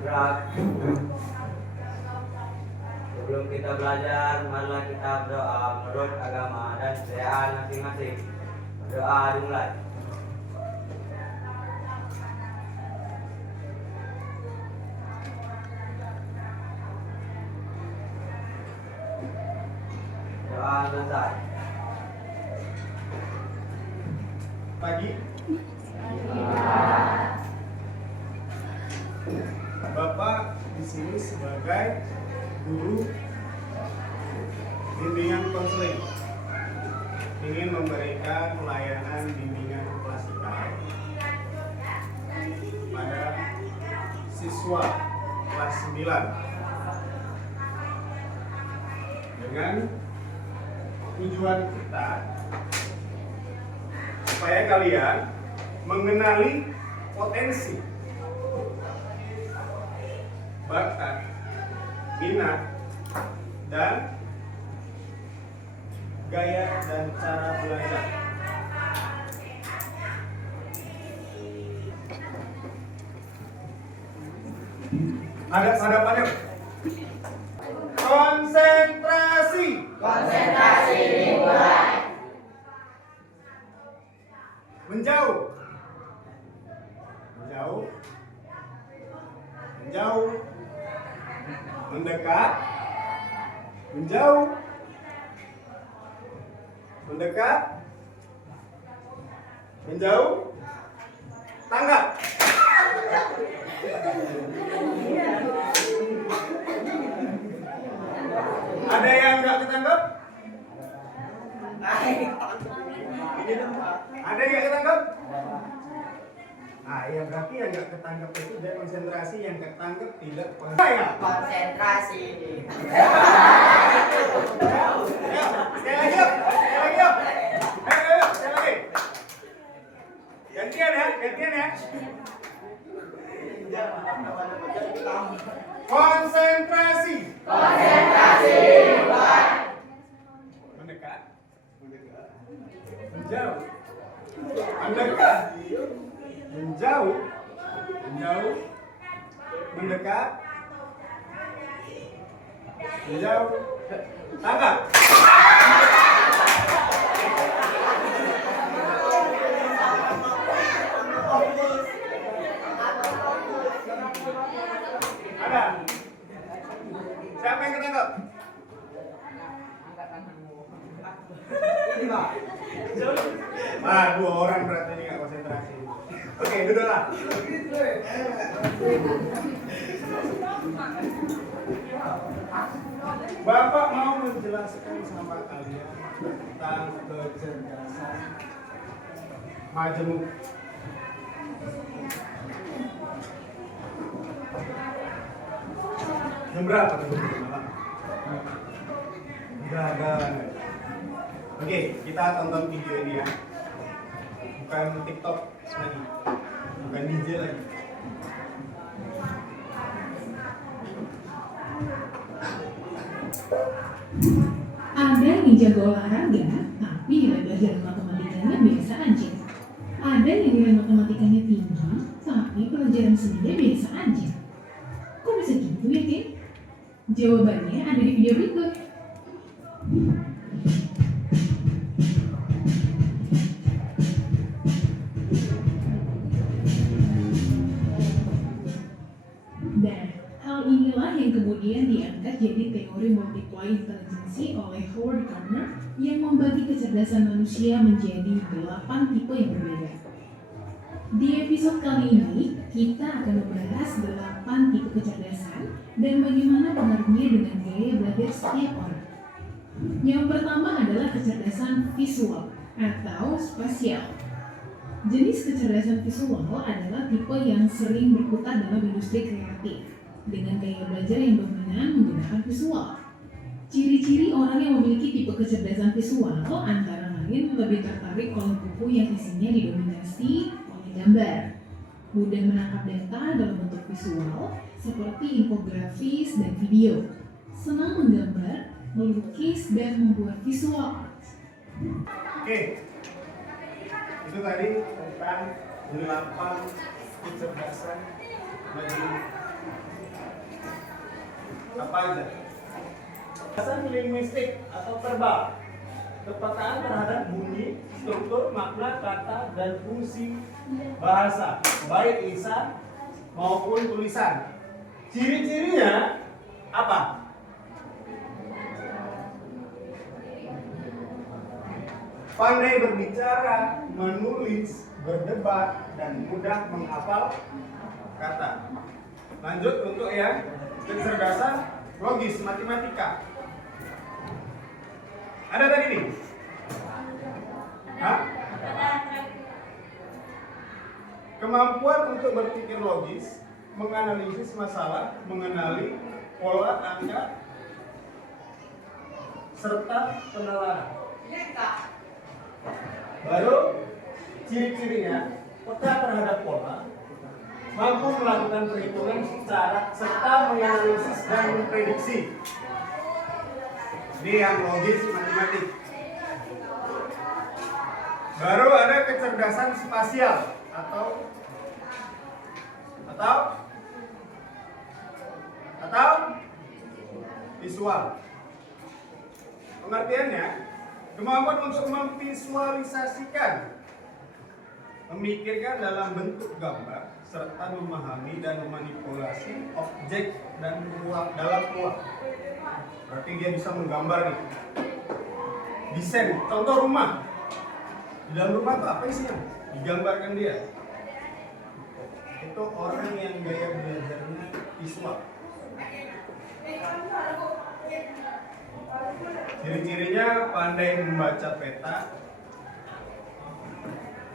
gerak. Sebelum kita belajar, marilah kita berdoa menurut agama dan kepercayaan masing-masing. Berdoa dimulai. Doa selesai. Pagi. Bapak di sini sebagai guru bimbingan konseling ingin memberikan layanan bimbingan klasikal pada siswa kelas 9 dengan tujuan kita supaya kalian mengenali potensi, bakat, minat, dan gaya dan cara belajar. Ada konsentrasi. Konsentrasi dimulai. Menjauh. Menjauh. Menjauh. Mendekat. Menjauh. Mendekat. Menjauh. Tanggap. Ada yang nggak ketangkep? Ada yang nggak ketangkep? Ya berarti yang nggak ketangkep itu dia konsentrasi, yang ketangkep tidak Konsentrasi. Sekali lagi yuk. Ayo, sekali lagi. Gantian ya. Konsentrasi. Konsentrasi dimulai. Mendekat. Menjauh. Mendekat. Menjauh. Mendekat. Menjauh. Tanggap. Ada. Siapa yang ketangkap? Dua orang berarti ini nggak konsentrasi. Oke, duduklah. Bapak mau menjelaskan sama kalian tentang kecerdasan majemuk. Jam berapa tuh? Oke, kita tonton video ini ya. Bukan TikTok lagi, bukan DJ lagi. Ada yang jago olahraga, tapi nilai belajar matematikanya biasa aja. Ada yang nilai matematikanya tinggi, tapi pelajaran seninya biasa aja. Kok bisa gitu ya, Ken? Jawabannya ada di video berikut. Dan hal inilah yang kemudian diangkat jadi teori multiply intelligence oleh Howard Gardner yang membagi kecerdasan manusia menjadi 8 tipe yang berbeda. Di episode kali ini, kita akan membahas 8 tipe kecerdasan dan bagaimana pengaruhnya dengan gaya belajar setiap orang. Yang pertama adalah kecerdasan visual atau spasial. Jenis kecerdasan visual adalah tipe yang sering berkutat dalam industri kreatif dengan gaya belajar yang dominan menggunakan visual. Ciri-ciri orang yang memiliki tipe kecerdasan visual antara lain lebih tertarik oleh buku yang isinya didominasi oleh gambar, mudah menangkap data dalam bentuk visual seperti infografis dan video, senang menggambar, melukis, dan membuat visual art. Oke, itu tadi tentang 8 kecerdasan bagi Apa aja? Kesan linguistik atau verbal, kepekaan terhadap bunyi, struktur, makna, kata, dan fungsi bahasa, baik lisan maupun tulisan. Ciri-cirinya apa? Pandai berbicara, menulis, berdebat, dan mudah menghafal kata. Lanjut untuk yang kecerdasan logis, matematika. Ada tadi nih? Hah? Kemampuan untuk berpikir logis, menganalisis masalah, mengenali pola angka, serta penalaran. Baru ciri-cirinya peka terhadap pola, mampu melakukan perhitungan secara serta menganalisis dan memprediksi. Ini yang logis matematik. Baru ada kecerdasan spasial atau visual. Pengertiannya, kemampuan untuk memvisualisasikan, memikirkan dalam bentuk gambar, serta memahami dan memanipulasi objek dan ruang dalam ruang. Berarti dia bisa menggambar nih. Desain, contoh rumah. Di dalam rumah itu apa isinya? Digambarkan dia. Itu orang yang gaya belajarnya visual. Ciri-cirinya pandai membaca peta,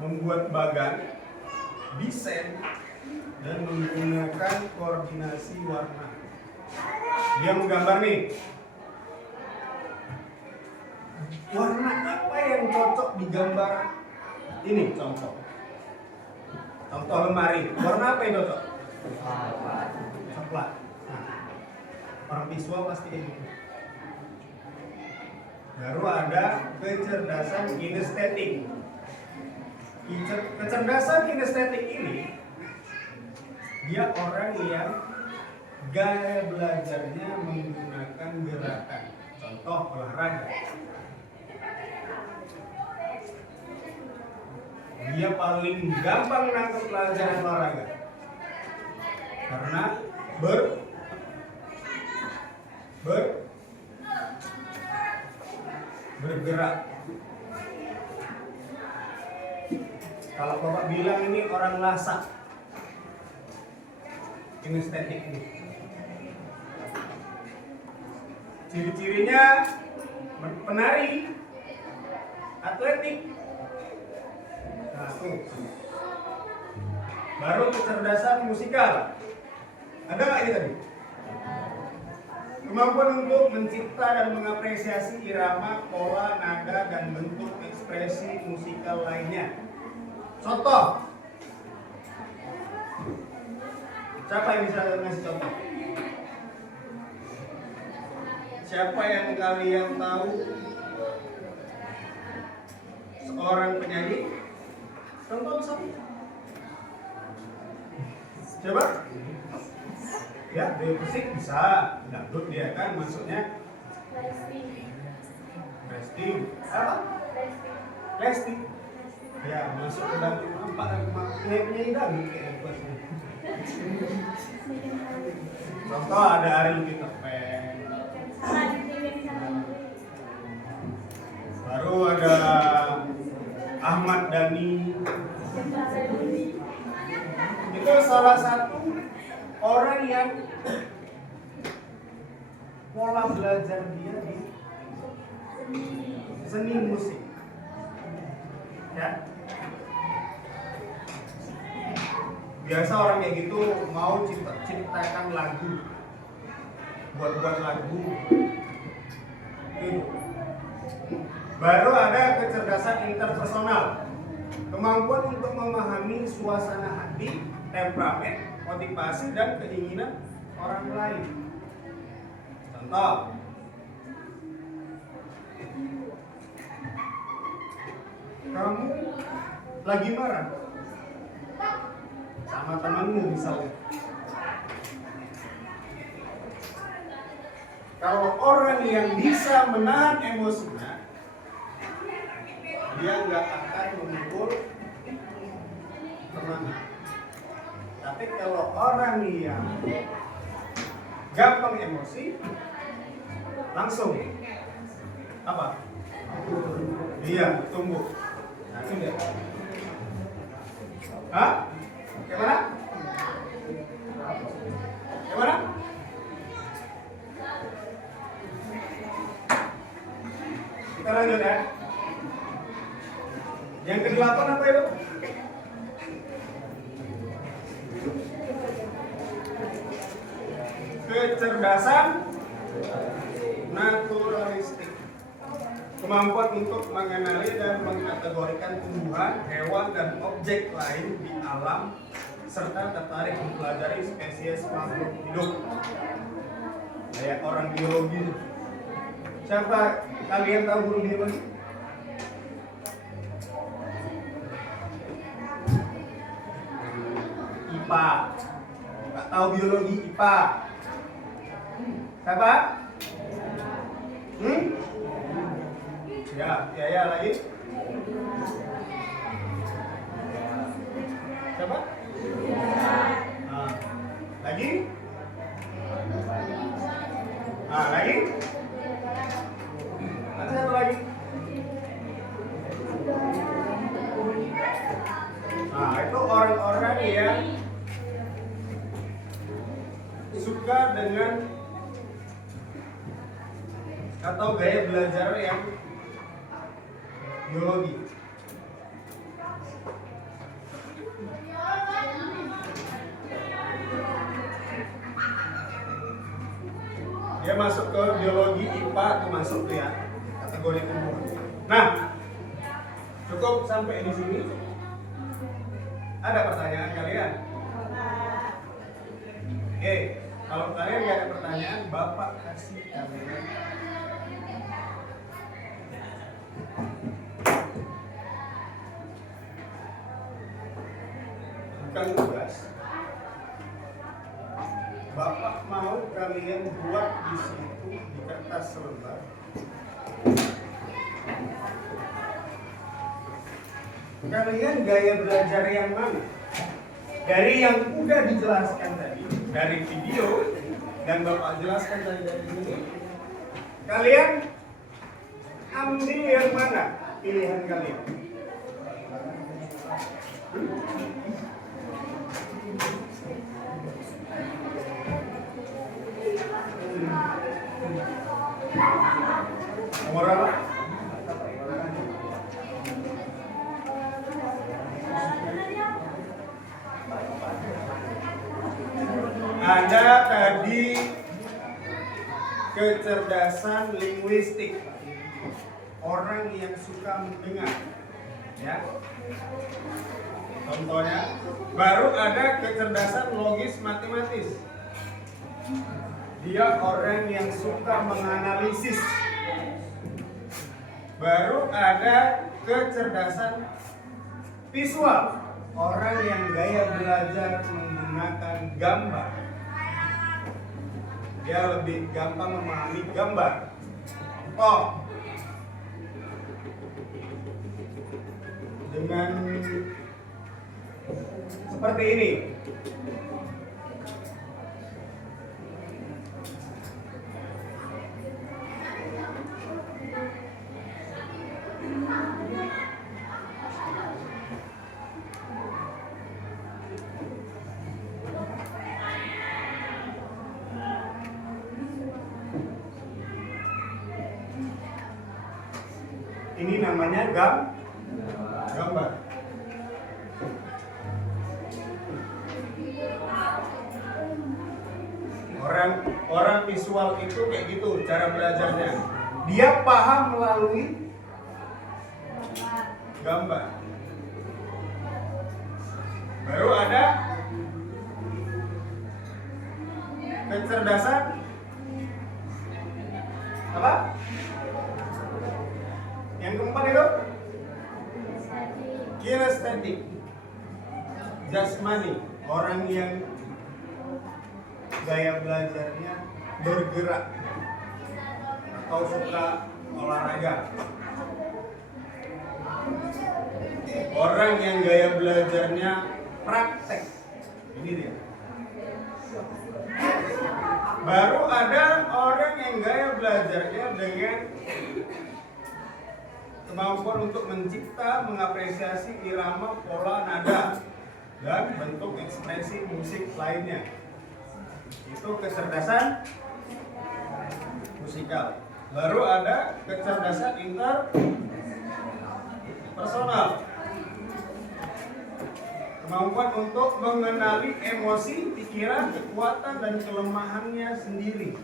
membuat bagan, desain, dan menggunakan koordinasi warna. Dia menggambar nih. Warna apa yang cocok digambar? Ini contoh. Contoh lemari. Warna apa yang cocok? Coklat. Nah, orang visual pasti kayak gitu. Baru ada kecerdasan kinestetik. Kecerdasan kinestetik ini dia orang yang gaya belajarnya menggunakan gerakan. Contoh olahraga. Dia paling gampang nangkep pelajaran olahraga karena bergerak. Kalau Bapak bilang ini orang lasak, kinestetik ini. Ciri-cirinya penari, atletik. Nah, tuh. Baru kecerdasan musikal. Ada nggak ini tadi? Kemampuan untuk mencipta dan mengapresiasi irama, pola, nada, dan bentuk ekspresi musikal lainnya. Contoh. Siapa yang bisa ngasih contoh? Siapa yang kalian tahu seorang penyanyi? Contoh satu. Coba. Ya, dari musik bisa. Dangdut dia kan maksudnya. Lesti. Apa? Lesti. Ya, masuk ke dalam empat penyanyi dangdut kayak buatnya. Contoh ada Ariel Peter Pan. Baru ada Ahmad Dhani. Itu salah satu orang yang pola belajar dia di seni musik. Ya. Biasa orang kayak gitu mau ciptakan lagu, buat lagu. Itu. Baru ada kecerdasan interpersonal, kemampuan untuk memahami suasana hati, temperamen, motivasi, dan keinginan orang lain. Contoh, kamu lagi marah sama temanmu misalnya. Kalau orang yang bisa menahan emosinya, dia nggak akan memukul temannya. Tapi kalau orang yang gampang emosi, langsung apa? Iya, tunggu. Langsung dia. Hah? Gimana? Gimana? Kita lanjut ya. Yang ke-8 apa itu? Kecerdasan naturalistik. Kemampuan untuk mengenali dan mengkategorikan tumbuhan, hewan, dan objek lain di alam serta tertarik mempelajari spesies makhluk hidup. Kayak orang biologi. Siapa kalian tahu guru biologi? IPA. Nggak tahu biologi IPA. Siapa? Ya lagi. Siapa? Lagi? Lagi? Ada satu lagi. Itu orang-orang yang suka dengan atau gaya belajar yang biologi. Dia masuk ke biologi IPA atau masuk ya kategori tumbuhan. Nah, cukup sampai di sini. Ada pertanyaan kalian? Oke, kalau kalian nggak ada pertanyaan, Bapak kasih kalian bukan tugas. Bapak mau kalian buat di situ di kertas selembar. Kalian gaya belajar yang mana? Dari yang udah dijelaskan tadi, dari video dan Bapak jelaskan tadi dari ini. Kalian ambil yang mana pilihan kalian? Nomor apa? Ada tadi kecerdasan linguistik, orang yang suka mendengar, ya. Contohnya, baru ada kecerdasan logis matematis. Dia orang yang suka menganalisis. Baru ada kecerdasan visual, orang yang gaya belajar menggunakan gambar. Dia lebih gampang memahami gambar. Contoh, dengan seperti ini. Ini namanya gambar. Orang visual itu kayak gitu cara belajarnya. Dia paham melalui gambar. Baru ada kecerdasan apa? Yang keempat itu kinestetik, jasmani, orang yang gaya belajarnya bergerak. atau suka olahraga? Orang yang gaya belajarnya praktek. Ini dia. Baru ada orang yang gaya belajarnya dengan kemampuan untuk mencipta, mengapresiasi irama, pola, nada, dan bentuk ekspresi musik lainnya. Itu kecerdasan musikal. Baru ada kecerdasan interpersonal. Kemampuan untuk mengenali emosi, pikiran, kekuatan, dan kelemahannya sendiri.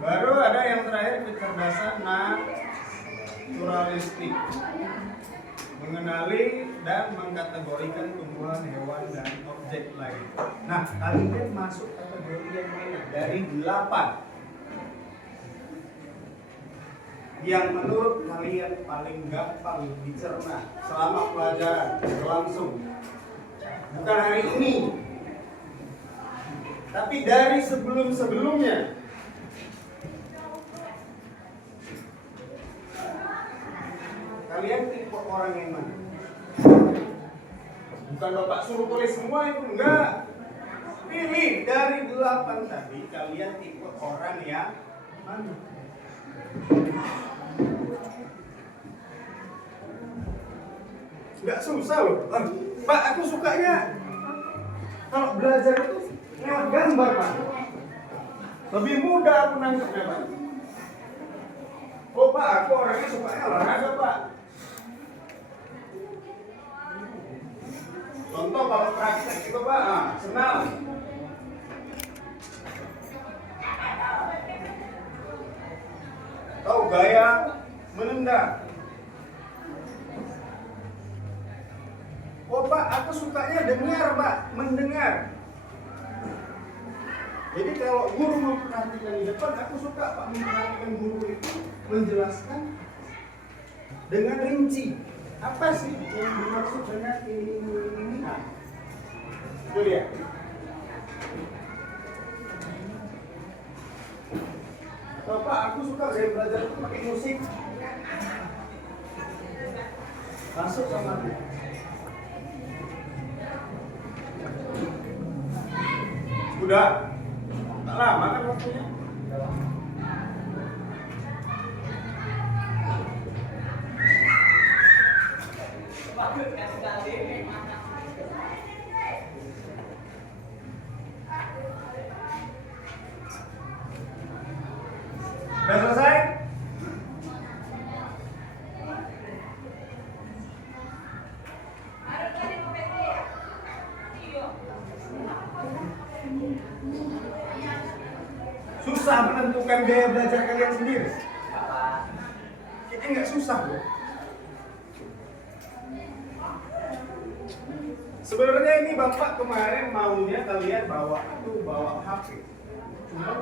Baru ada yang terakhir, kecerdasan naturalistik. Mengenali dan mengkategorikan tumbuhan, hewan, dan objek lain. Nah, kalian masuk kategori yang mana? Dari 8 yang menurut kalian paling gampang dicerna selama pelajaran berlangsung. Bukan hari ini, tapi dari sebelum-sebelumnya. Kalian tipe orang yang mana? Bukan Bapak suruh tulis semua itu, enggak. Pilih dari 8 tadi, kalian tipe orang yang mana? Enggak susah loh. Pak, aku sukanya kalau belajar itu lewat gambar, Pak. Lebih mudah aku nangkepnya, Pak. Oh, Pak, aku orangnya sukanya olahraga, Pak. Contoh kalau praktek itu, Pak, senam. Tahu gaya menendang. Oh, Pak, aku sukanya dengar, Pak, mendengar. Jadi kalau guru memperhatikan di depan, aku suka, Pak, memperhatikan guru itu menjelaskan dengan rinci. Apa sih yang dimaksud dengan ini? Nah, itu dia. Bapak, aku suka saya belajar itu pakai musik. Masuk sama aku. Udah? Tak lama kan waktunya? Sudah selesai? Susah menentukan gaya belajar kalian sendiri. Kayaknya nggak susah loh. Sebenarnya ini Bapak kemarin maunya kalian bawa HP. Cuma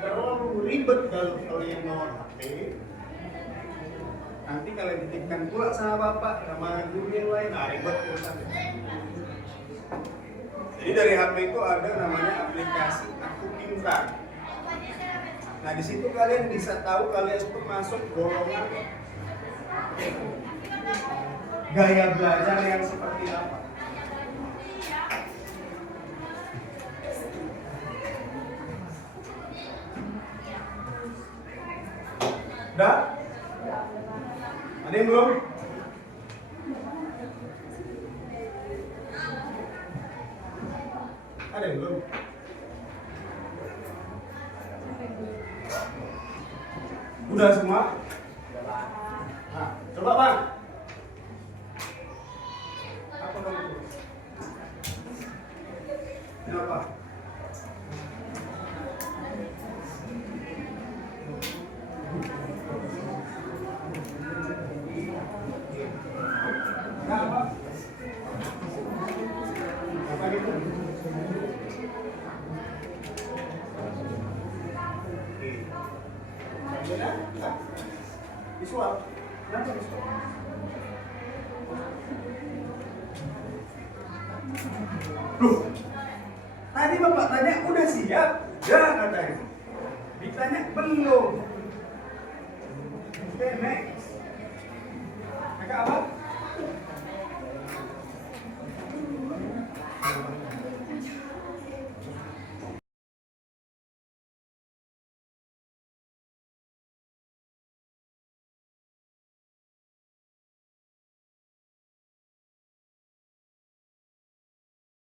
terlalu ribet kalau kalian bawa HP. Nanti kalian titipkan pula sama Bapak, sama guru yang lain, ribet urusannya. Jadi dari HP itu ada namanya aplikasi Aku Pintar. Nah, di situ kalian bisa tahu kalian itu masuk golongan gaya belajar yang seperti apa. Udah? Ada yang belum? Ada yang belum? Udah semua? Nah, coba Bang. Apa kamu tulis? Ini apa? Apa? Apa gitu? Visual. Kenapa visual? Loh, tadi Bapak tanya udah siap? Ya katanya. Ditanya belum. Oke, next. Mereka apa?